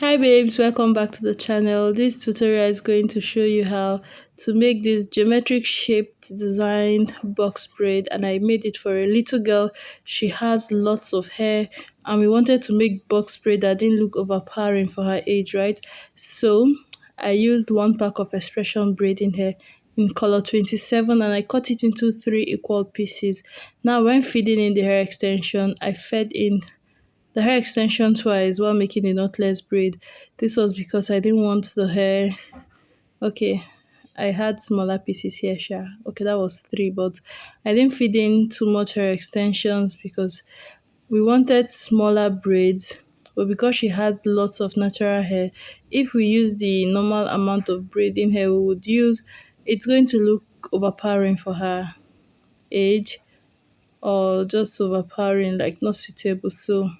Hi babes, welcome back to the channel. This tutorial is going to show you how to make this geometric shaped design box braid, and I made it for a little girl. She has lots of hair and we wanted to make box braid that didn't look overpowering for her age, right? So I used one pack of expression braiding hair in color 27 and I cut it into 3 equal pieces. Now when feeding in the hair extension, I fed in the hair extension twice while making the knotless braid. This was because I didn't want the hair. Okay, I had smaller pieces here, sure. Okay, that was 3, but I didn't feed in too much hair extensions because we wanted smaller braids. But because she had lots of natural hair, if we use the normal amount of braiding hair we would use, it's going to look overpowering for her age, or just overpowering, like not suitable. So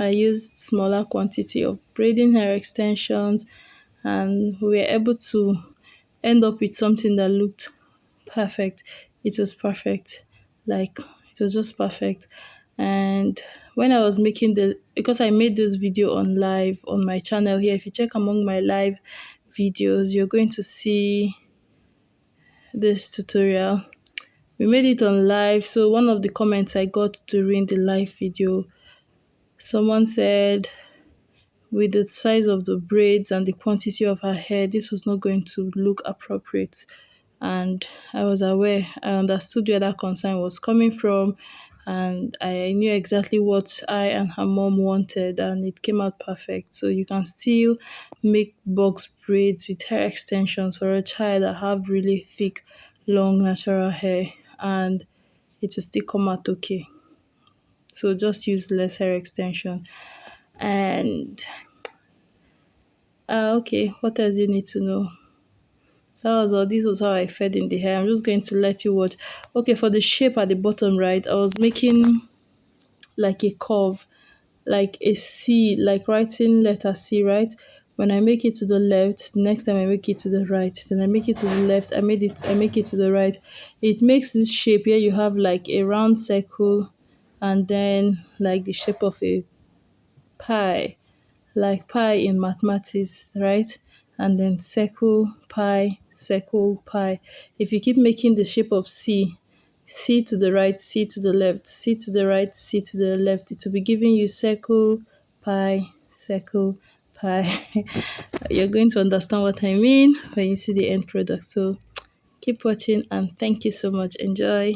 I used smaller quantity of braiding hair extensions, and we were able to end up with something that looked perfect. It was perfect. Like, it was just perfect. And when I was making because I made this video on live on my channel here, if you check among my live videos, you're going to see this tutorial. We made it on live. So one of the comments I got during the live video, someone said with the size of the braids and the quantity of her hair, this was not going to look appropriate. And I was aware, I understood where that concern was coming from, and I knew exactly what I and her mom wanted, and it came out perfect. So you can still make box braids with hair extensions for a child that have really thick, long, natural hair, and it will still come out okay. So just use less hair extension. And okay, what else you need to know? That was all. This was how I fed in the hair. I'm just going to let you watch. Okay, for the shape at the bottom right, I was making like a curve, like a C, like writing letter C, right? When I make it to the left, the next time I make it to the right, then I make it to the left, I make it to the right. It makes this shape here. You have like a round circle and then like the shape of a pie, like pi in mathematics, right? And then circle, pi. If you keep making the shape of C, C to the right, C to the left, C to the right, C to the left, it will be giving you circle, circle, pi. You're going to understand what I mean when you see the end product. So keep watching and thank you so much. Enjoy.